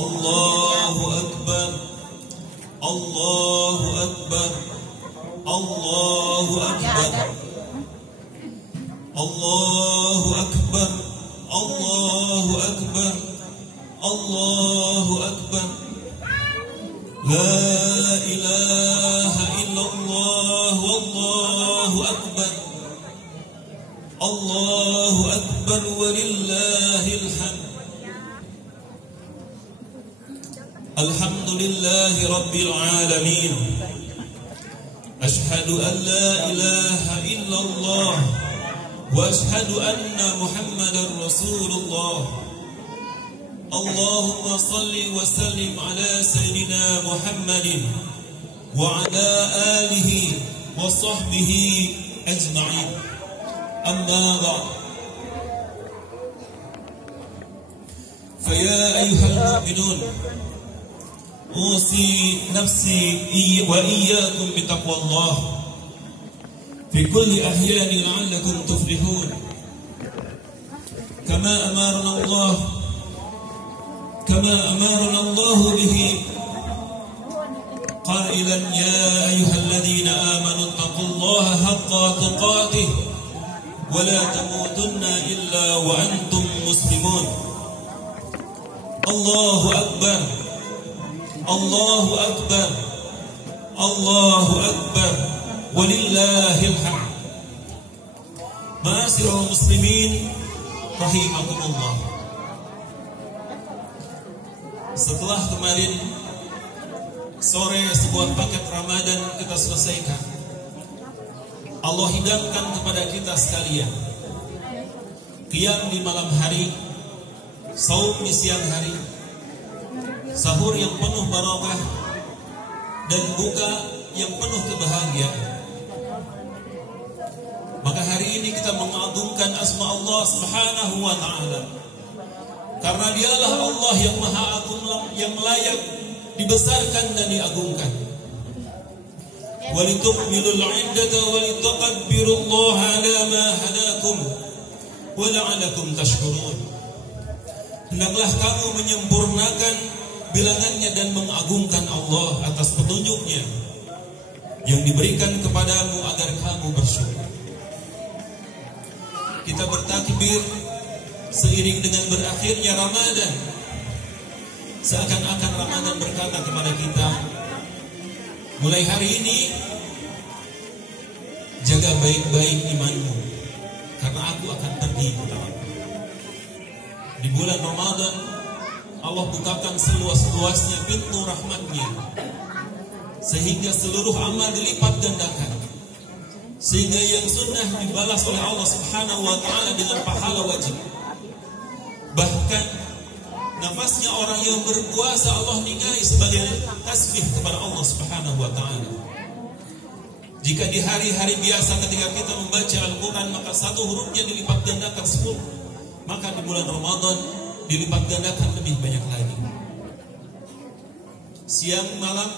Allahu Akbar, Allahu Akbar, Allahu Akbar, Allahu Akbar, Allahu Akbar, Allahu Akbar. La ilaha illallah, wallahu akbar, Allahu akbar, walillahil hamd. Alhamdulillahi rabbil alamin. Ashhadu an la ilaha illallah wa ashhadu anna Muhammadar Rasulullah. Allahumma salli wa sallim ala Sayyidina Muhammadin wa ala alihi wa sahbihi ajma'in. Amma ba'd. Faya ayyuhal mu'minun, usi nafsi wa iyyakum bitaqwallah fi kulli ahyanin la'allakum tuflihun. Kama amarna Allah كما أمرنا الله به قائلا يا أيها الذين آمنوا اتقوا الله حق تقاته ولا تموتن إلا وأنتم مسلمون. الله أكبر، الله أكبر، الله أكبر، ولله الحمد. Ma'asyiral muslimin rahimakumullah. Setelah kemarin sore sebuah paket Ramadan kita selesaikan, Allah hidangkan kepada kita sekalian qiyam di malam hari, saum di siang hari, sahur yang penuh barokah, dan buka yang penuh kebahagiaan. Maka hari ini kita mengagungkan asma Allah Subhanahu wa ta'ala, karena dialah Allah yang maha agung, yang layak dibesarkan dan diagungkan. Walitukmilul iddata walitukabbirullaha ala ma hadakum wa la'alakum tashkurun. Hendaklah kamu menyempurnakan bilangannya dan mengagungkan Allah atas petunjuknya yang diberikan kepadamu agar kamu bersyukur. Kita bertakbir seiring dengan berakhirnya Ramadan, seakan-akan Ramadan berkata kepada kita, mulai hari ini jaga baik-baik imanmu, karena aku akan pergi padamu. Di bulan Ramadan Allah bukakan seluas-luasnya pintu rahmatnya, sehingga seluruh amal dilipat gandakan, sehingga yang sunnah dibalas oleh Allah Subhanahu wa ta'ala dengan pahala wajib. Bahkan nafasnya orang yang berpuasa Allah ninggahi sebagai tasbih kepada Allah Subhanahu wa ta'ala. Jika di hari-hari biasa ketika kita membaca Al-Quran maka satu hurufnya dilipat gandakan 10, maka di bulan Ramadan dilipat gandakan lebih banyak lagi.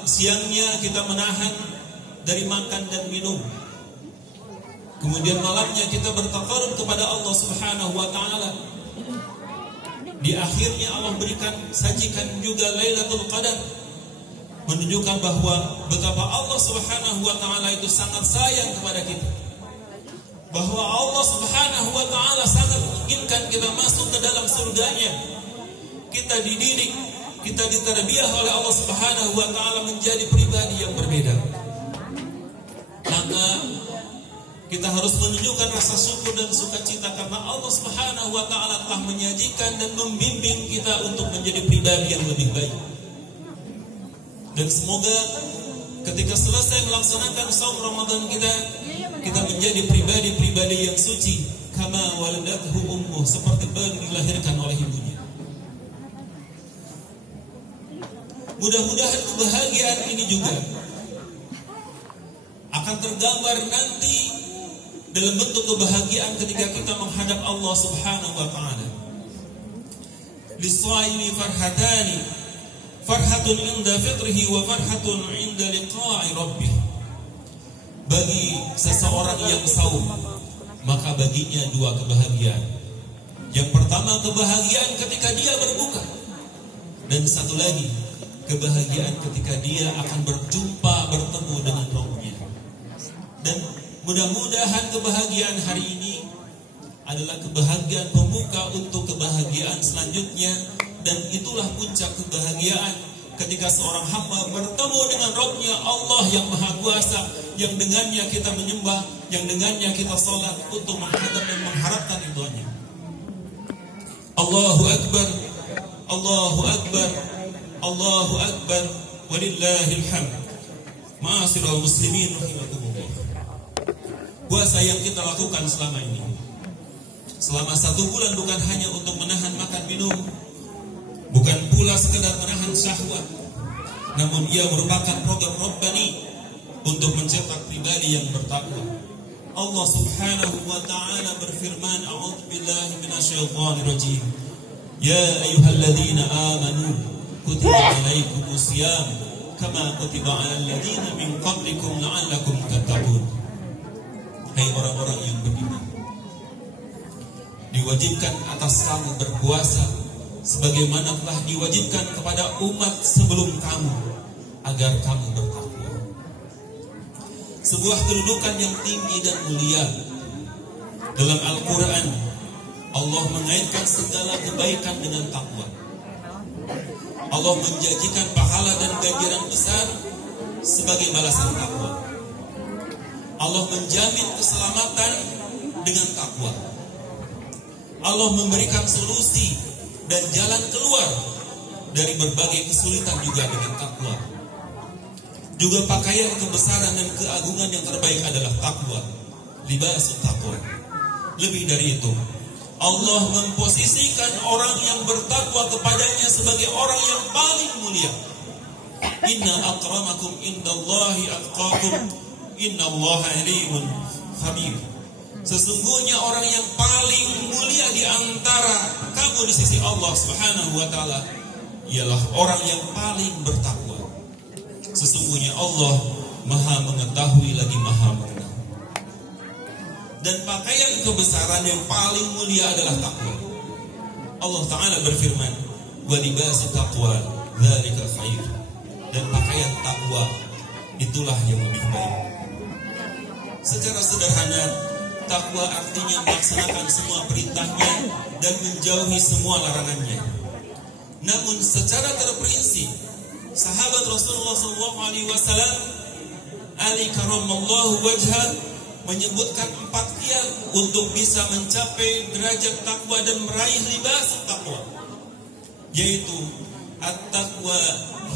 Siangnya kita menahan dari makan dan minum, kemudian malamnya kita bertaqarrub kepada Allah Subhanahu wa ta'ala. Di akhirnya Allah sajikan juga Lailatul Qadar, menunjukkan bahwa betapa Allah Subhanahu wa ta'ala itu sangat sayang kepada kita, bahwa Allah Subhanahu wa ta'ala sangat menginginkan kita masuk ke dalam surganya. Kita dididik, kita ditarbiyah oleh Allah Subhanahu wa ta'ala menjadi pribadi yang berbeda. Maka kita harus menunjukkan rasa syukur dan sukacita karena Allah Subhanahu wa ta'ala telah menyajikan dan membimbing kita untuk menjadi pribadi yang lebih baik. Dan semoga ketika selesai melaksanakan saum Ramadan kita menjadi pribadi-pribadi yang suci, kama waladathu ummuh, seperti baru dilahirkan oleh ibunya. Mudah-mudahan kebahagiaan ini juga akan tergambar nanti dalam bentuk kebahagiaan ketika kita menghadap Allah Subhanahu wa ta'ala. Lis-shaimi farhatani, farhatun inda fitrihi wa farhatun inda liqa'i rabbih. Bagi seseorang yang saum, maka baginya dua kebahagiaan. Yang pertama kebahagiaan ketika dia berbuka, Dan satu lagi, kebahagiaan ketika dia akan bertemu dengan Rabbnya. Dan mudah-mudahan kebahagiaan hari ini adalah kebahagiaan pembuka untuk kebahagiaan selanjutnya. Dan itulah puncak kebahagiaan ketika seorang hamba bertemu dengan Rabbnya, Allah yang Maha Kuasa, yang dengannya kita menyembah, yang dengannya kita salat untuk menghadap dan mengharapkan ridhonya. Allahu Akbar, Allahu Akbar, Allahu Akbar, walillahil hamd. Ma'asyiral muslimin rahimakumullah. Puasa yang kita lakukan selama ini, selama 1 bulan, bukan hanya untuk menahan makan minum, bukan pula sekedar menahan syahwat, namun ia merupakan program Rabbani untuk mencetak pribadi yang bertakwa. Allah Subhanahu wa ta'ala berfirman, a'udzubillahi minasyaitonir rajim. Ya ayyuhalladzina amanu kutiba alaikumusiyam kama kutiba alal ladzina min qablikum la'allakum tattaqun. Hai orang-orang yang beriman, diwajibkan atas kamu berpuasa sebagaimana telah diwajibkan kepada umat sebelum kamu agar kamu bertakwa. Sebuah kedudukan yang tinggi dan mulia. Dalam Al-Quran, Allah mengaitkan segala kebaikan dengan takwa. Allah menjanjikan pahala dan ganjaran besar sebagai balasan takwa. Allah menjamin keselamatan dengan takwa. Allah memberikan solusi dan jalan keluar dari berbagai kesulitan juga dengan takwa. Juga pakaian kebesaran dan keagungan yang terbaik adalah takwa, libasut taqwa. Lebih dari itu, Allah memposisikan orang yang bertakwa kepadanya sebagai orang yang paling mulia. Inna akramakum indallahi atqakum, innallaha alimun khabir. Sesungguhnya orang yang paling mulia di antara kamu di sisi Allah Subhanahu wa ta'ala ialah orang yang paling bertakwa. Sesungguhnya Allah Maha mengetahui lagi Maha mengenal. Dan pakaian kebesaran yang paling mulia adalah takwa. Allah Ta'ala berfirman, wa libasut taqwa dzalika khair. Dan pakaian takwa itulah yang lebih baik. Secara sederhana, takwa artinya melaksanakan semua perintahnya dan menjauhi semua larangannya. Namun secara terperinci, sahabat Rasulullah SAW, Ali karamallahu wajhah, menyebutkan 4 kiat untuk bisa mencapai derajat takwa dan meraih libas takwa, yaitu at-taqwa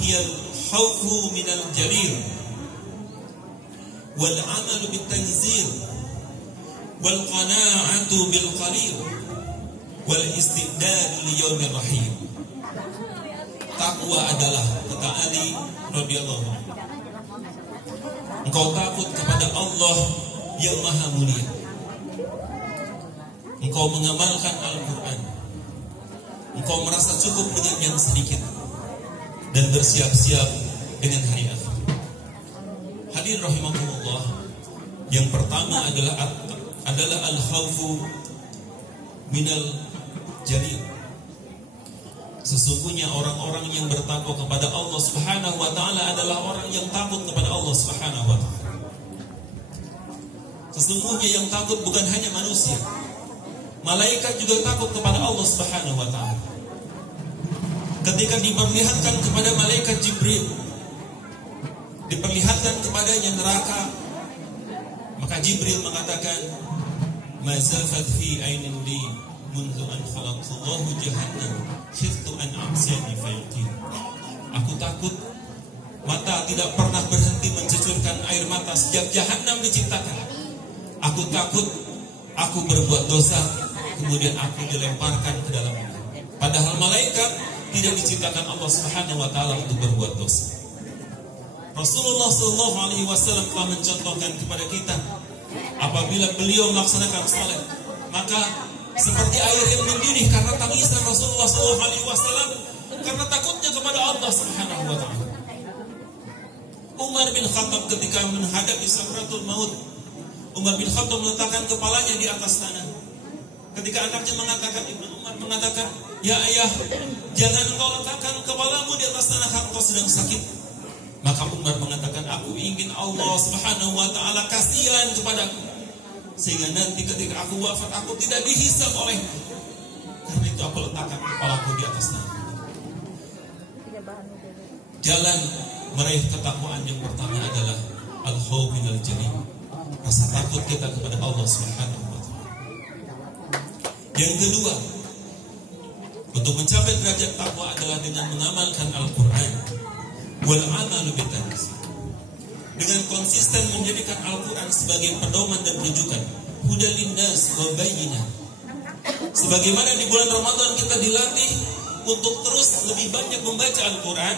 hiyal khawfu minal jalil, wal amalu bit tanzil, wal qana'atu bil qalil, wal istidad li yaumir rahim. Takwa adalah, kata Ali radhiyallahu anhu, engkau takut kepada Allah yang Maha Mulia, engkau mengamalkan Al-Quran, engkau merasa cukup dengan yang sedikit, dan bersiap-siap dengan hari akhir. Hadirin rahimakumullah, yang pertama adalah al-khawfu minal jalil. Sesungguhnya orang-orang yang bertakwa kepada Allah Subhanahu wa ta'ala adalah orang yang takut kepada Allah Subhanahu wa ta'ala. Sesungguhnya yang takut bukan hanya manusia, malaikat juga takut kepada Allah Subhanahu wa ta'ala. Ketika diperlihatkan kepada malaikat Jibril, diperlihatkan kepadanya neraka, maka Jibril mengatakan, ma zafat fi ainin li mundu an khalaqallahu jahannam khiftu an amsiyani fayaqin. Aku takut, mata tidak pernah berhenti mencucurkan air mata sejak Jahannam diciptakan. Aku takut aku berbuat dosa, kemudian aku dilemparkan ke dalamnya. Padahal malaikat tidak diciptakan Allah Subhanahu wa ta'ala untuk berbuat dosa. Rasulullah SAW telah mencontohkan kepada kita, apabila beliau melaksanakan salat, maka seperti air yang mendidih karena tangisan Rasulullah SAW, karena takutnya kepada Allah Subhanahu wa ta'ala. Umar bin Khattab ketika menghadapi sakratul maut, Umar bin Khattab meletakkan kepalanya di atas tanah. Ketika anaknya mengatakan, Ibnu Umar mengatakan, Ya ayah, jangan engkau letakkan kepalamu di atas tanah karena engkau sedang sakit. Maka Umar mengatakan, aku ingin Allah Subhanahu wa ta'ala kasihan kepadaku, sehingga nanti ketika aku wafat, aku tidak dihisab olehnya. Karena itu aku letakkan kepalaku di atas tanah. Jalan meraih ketakwaan yang pertama adalah al-khawf minal jalil, rasa takut kita kepada Allah Subhanahu wa ta'ala. Yang kedua, untuk mencapai derajat takwa adalah dengan mengamalkan Al-Quran wal amalu bitanzil, dengan konsisten menjadikan Al-Quran sebagai pedoman dan rujukan, hudal linnas wa bayyinah. Sebagaimana di bulan Ramadan kita dilatih untuk terus lebih banyak membaca Al-Quran,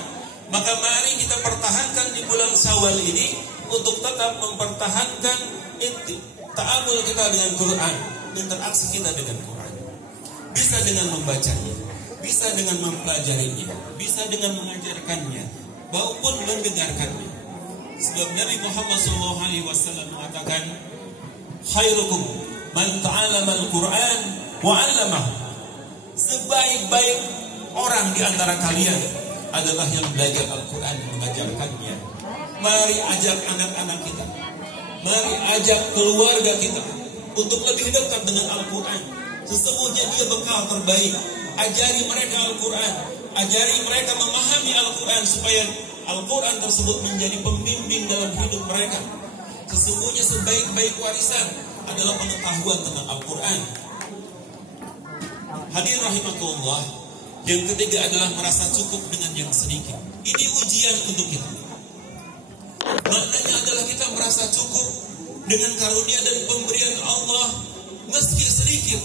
maka mari kita pertahankan di bulan Syawal ini untuk tetap mempertahankan ta'amul kita dengan Quran, interaksi kita dengan Quran. Bisa dengan membacanya, bisa dengan mempelajarinya, bisa dengan mengajarkannya, maupun mendengarkannya. Sebab Nabi Muhammad SAW mengatakan, khairukum man ta'allama al-Quran wa 'allamahu. Sebaik-baik orang di antara kalian adalah yang belajar Al-Quran dan mengajarkannya. Mari ajak anak-anak kita, mari ajak keluarga kita untuk lebih dekat dengan Al-Quran. Sesungguhnya dia bekal terbaik. Ajari mereka Al-Quran, ajari mereka memahami Al-Quran, supaya Al-Quran tersebut menjadi pembimbing dalam hidup mereka. Sesungguhnya sebaik-baik warisan adalah pengetahuan tentang Al-Quran. Hadirin rahimakumullah, yang ketiga adalah merasa cukup dengan yang sedikit. Ini ujian untuk kita. Maknanya adalah kita merasa cukup dengan karunia dan pemberian Allah meski sedikit.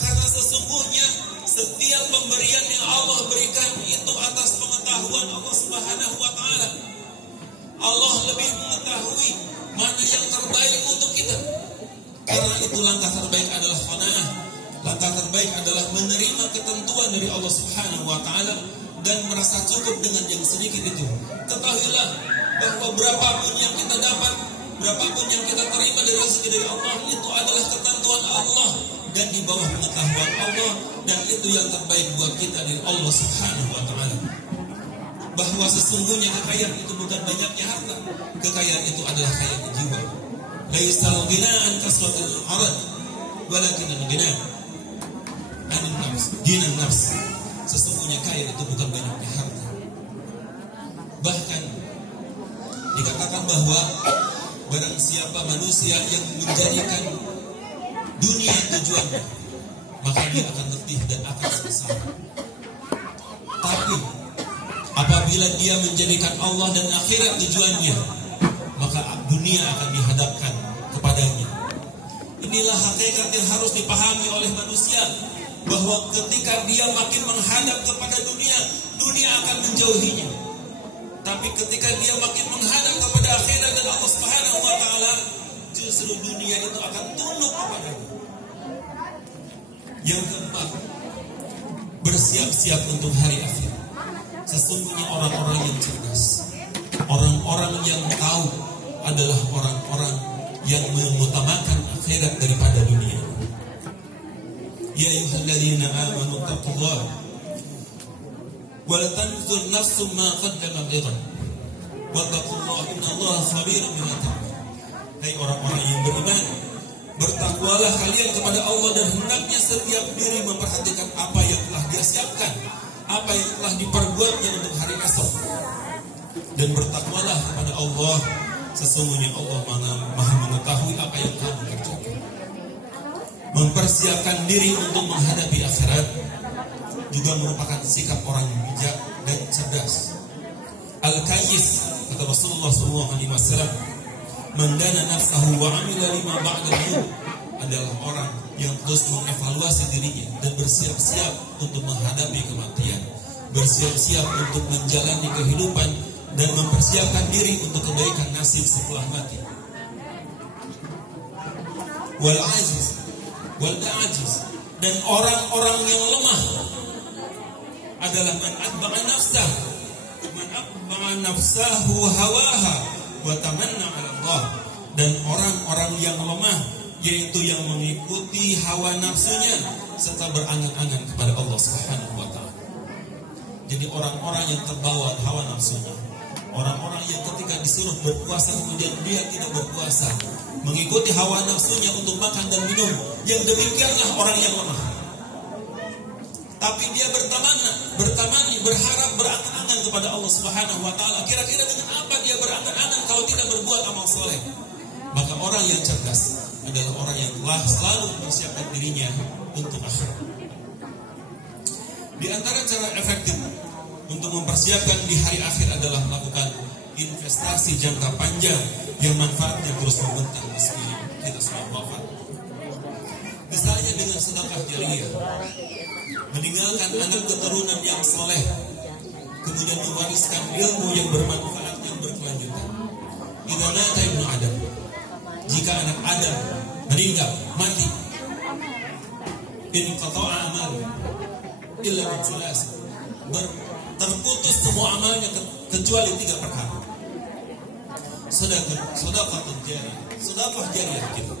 Karena sesungguhnya setiap pemberian yang Allah berikan itu atas pengetahuan Allah Subhanahu wa ta'ala. Allah lebih mengetahui mana yang terbaik untuk kita. Karena itu langkah terbaik adalah qanaah. Langkah terbaik adalah menerima ketentuan dari Allah Subhanahu wa ta'ala dan merasa cukup dengan yang sedikit itu. Ketahuilah bahwa berapapun yang kita dapat, berapapun yang kita terima dari rezeki dari Allah, itu adalah ketentuan Allah dan di bawah pengetahuan Allah, dan itu yang terbaik buat kita dari Allah Subhanahu wa ta'ala. Bahwa sesungguhnya kekayaan itu bukan banyaknya harta, kekayaan itu adalah kekayaan jiwa. Laisal ghina an kasratil arad, walakin al-ghina anin nafs, ghinan nafs. Sesungguhnya kaya itu bukan banyaknya harta. Bahkan dikatakan bahwa barang siapa manusia yang menjadikan dunia tujuannya, maka dia akan letih dan akan sengsara. Tapi apabila dia menjadikan Allah dan akhirat tujuannya, maka dunia akan dihadapkan kepadanya. Inilah hakikat yang harus dipahami oleh manusia, bahwa ketika dia makin menghadap kepada dunia, dunia akan menjauhinya. Tapi ketika dia makin menghadap kepada akhirat dan Allah Subhanahu wa ta'ala, justru dunia itu akan tunduk kepadanya. Yang keempat, bersiap-siap untuk hari akhir. Sesungguhnya orang-orang yang cerdas, orang-orang yang tahu adalah orang-orang yang mengutamakan akhirat daripada dunia. Ya ayyuhalladzina amanu taqullaha wa la tanzur nafsum ma qaddamat lighad wa taqullaha innallaha khabirun bima ta'malun. Hai orang-orang yang beriman, bertakwalah kalian kepada Allah, dan hendaknya setiap diri memperhatikan apa yang telah dia siapkan, apa yang telah diperbuatnya untuk hari esok. Dan bertakwalah kepada Allah, sesungguhnya Allah Maha mengetahui apa yang kamu kerjakan. Mempersiapkan diri untuk menghadapi akhirat juga merupakan sikap orang bijak dan cerdas. Al-Kayyis, kata Rasulullah SAW, mendana nafsahu wa amila lima ba'dal maut, adalah orang yang terus mengevaluasi dirinya dan bersiap-siap untuk menghadapi kematian, bersiap-siap untuk menjalani kehidupan, dan mempersiapkan diri untuk kebaikan nasib setelah mati. Wal aziz wal ajiz, dan orang-orang yang lemah adalah man atba'a nafsahu hawaha wa tamanna 'ala Allah, dan orang-orang yang lemah yaitu yang mengikuti hawa nafsunya serta berangan-angan kepada Allah Subhanahu wa taala. Jadi orang-orang yang terbawa hawa nafsunya, orang-orang yang ketika disuruh berpuasa kemudian dia tidak berpuasa, mengikuti hawa nafsunya untuk makan dan minum, yang demikianlah orang yang lemah. Tapi dia bertamani, berharap, berangan-angan kepada Allah Subhanahu wa taala. Kira-kira dengan apa dia berangan-angan kalau tidak berbuat amal soleh? Maka orang yang cerdas adalah orang yang telah selalu mempersiapkan dirinya untuk akhirat. Di antara cara efektif untuk mempersiapkan di hari akhir adalah melakukan investasi jangka panjang yang manfaatnya terus membentang meski kita sudah wafat. Misalnya dengan sedekah jariyah, meninggalkan anak keturunan yang soleh, kemudian mewariskan ilmu yang bermanfaat yang berkelanjutan. Idza mata ibnu Adam, jika anak Adam meninggal, mati, inqata'a amal illa min thulas, terputus semua amalnya kecuali 3 perkara. Sedekah jariyah kita.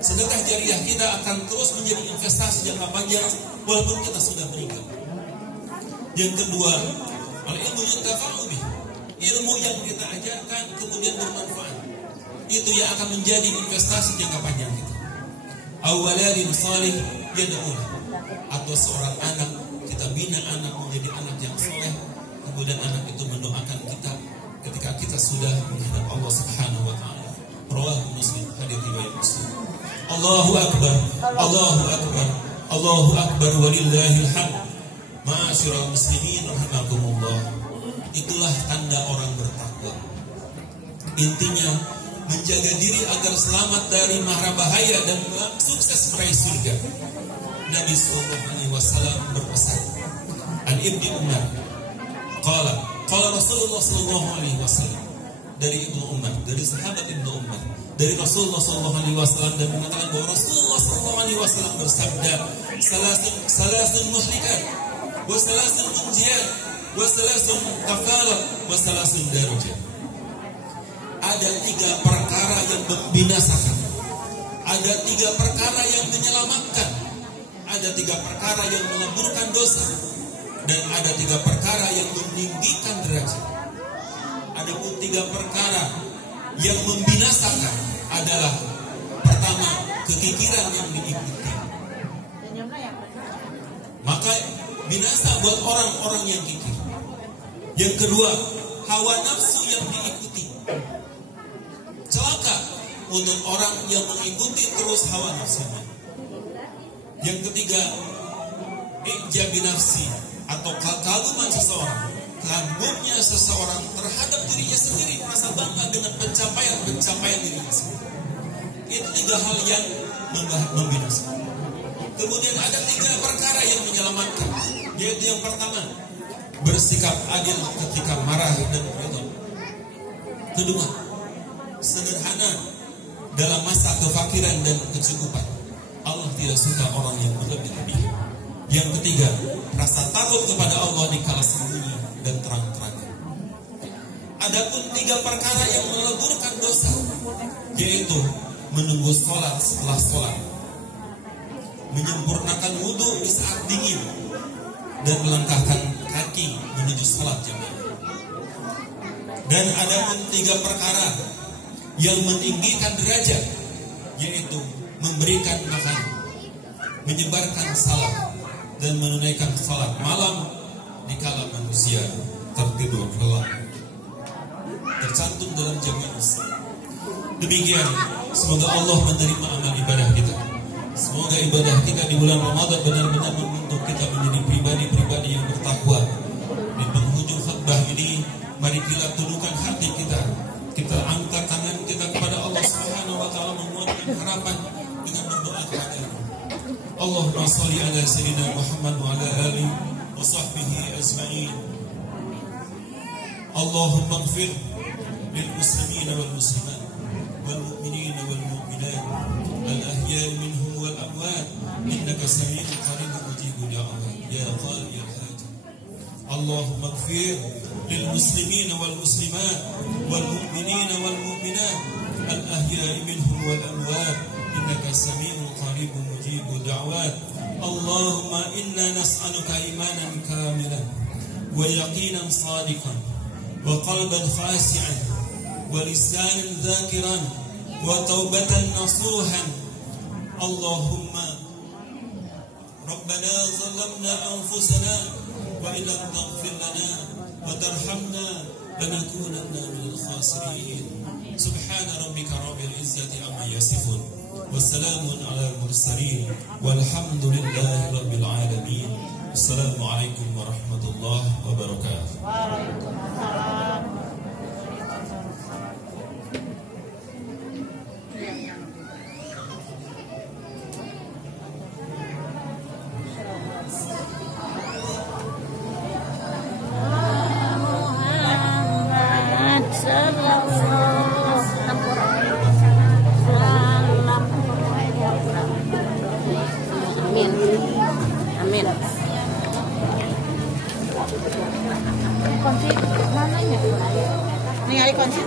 Sedekah jariyah kita akan terus menjadi investasi jangka panjang walaupun kita sudah meninggal. Yang kedua, al-ilmu yuntafa'u bih, ilmu yang kita ajarkan kemudian bermanfaat. Itu yang akan menjadi investasi jangka panjang kita. Awaladin salih yad'un, atau seorang anak kita bina anak menjadi anak yang soleh, kemudian anak itu mendoakan kita ketika kita sudah menghadap Allah Subhanahu wa taala. Rawahu Muslim, hadits riwayat Muslim. Allahu akbar, Allahu akbar, Allahu akbar walillahil hamd. Ma'asyiral muslimin rahimakumullah. Itulah tanda orang bertakwa. Intinya menjaga diri agar selamat dari mara bahaya dan sukses meraih surga. Nabi sallallahu alaihi wasallam berpesan, An Ibnu Umar qala Rasulullah sallallahu alaihi wasallam, dari Ibnu Umar, dari sahabat Ibnu Umar, dari Rasulullah sallallahu alaihi wasallam, dan mengatakan bahwa Rasulullah sallallahu alaihi wasallam bersabda, salasun muhlikat wa salasun munjiyat wa salasun kafarat wa salasun darajat. Ada 3 perkara yang membinasakan, ada 3 perkara yang menyelamatkan, ada 3 perkara yang meleburkan dosa, dan ada 3 perkara yang meninggikan derajat. Adapun 3 perkara yang membinasakan adalah pertama, kekikiran yang diikuti. Maka binasa buat orang-orang yang kikir. Yang kedua, hawa nafsu yang diikuti. Celaka untuk orang yang mengikuti terus hawa nafsunya. Yang ketiga, ijabi nafsi, atau kekaguman seseorang, kagumnya seseorang terhadap dirinya sendiri, merasa bangga dengan pencapaian dirinya sendiri. Itu 3 hal yang membinasakan. Kemudian ada 3 perkara yang menyelamatkan, yaitu yang pertama, bersikap adil ketika marah dan ridha. Kedua, sederhana dalam masa kefakiran dan kecukupan. Allah tidak suka orang yang berlebih-lebih. Yang ketiga, rasa takut kepada Allah di kala sembunyi dan terang-terangan. Adapun 3 perkara yang meleburkan dosa, yaitu menunggu sholat setelah sholat, menyempurnakan wudhu di saat dingin, dan melangkahkan kaki menuju sholat jamaah. Dan adapun 3 perkara yang meninggikan derajat, yaitu memberikan makan, menyebarkan salam, dan menunaikan salat malam di kala manusia tertidur lelap, tercantum dalam jami'ah. Demikian, semoga Allah menerima amal ibadah kita. Semoga ibadah kita di bulan Ramadan benar-benar membentuk kita menjadi pribadi-pribadi yang bertakwa. Di penghujung khutbah ini, mari kita tundukkan hati kita. Kita angkat tangan kita kepada Allah Subhanahu wa taala, menguatkan harapan dengan berdoa kepada Allahumma shalli ala sayyidina Muhammad wa ala alihi wa sahbihi ajma'in. Allahumma ighfir lil muslimina wal muslimat wal mu'minina wal mu'minat al ahya'i minhum wal amwat innaka sami'un qaribun mujibud da'wat ya qadi al hajat. Allahumma ighfir lil muslimina wal muslimat wal mu'minina wal mu'minat al ahya'i minhum wal amwat innaka sami'un qaribun mujibud da'wat Allahumma inna nas'aluka imanan kamilan wa yaqinan sadiqan wa qalban khashi'an wa lisanan dzakiran wa taubatan nasuhan. Allahumma Rabbana zalamna anfusana wa illam taghfir lana wa tarhamna lanakunanna minal khasirin. Subhana rabbika rabbil izzati amma yasifun wassalamun alal mursalin walhamdulillahi rabbil alamin. Assalamualaikum warahmatullahi wabarakatuh. Waalaikumsalam. Amin. Kunci mananya? Ini kunci.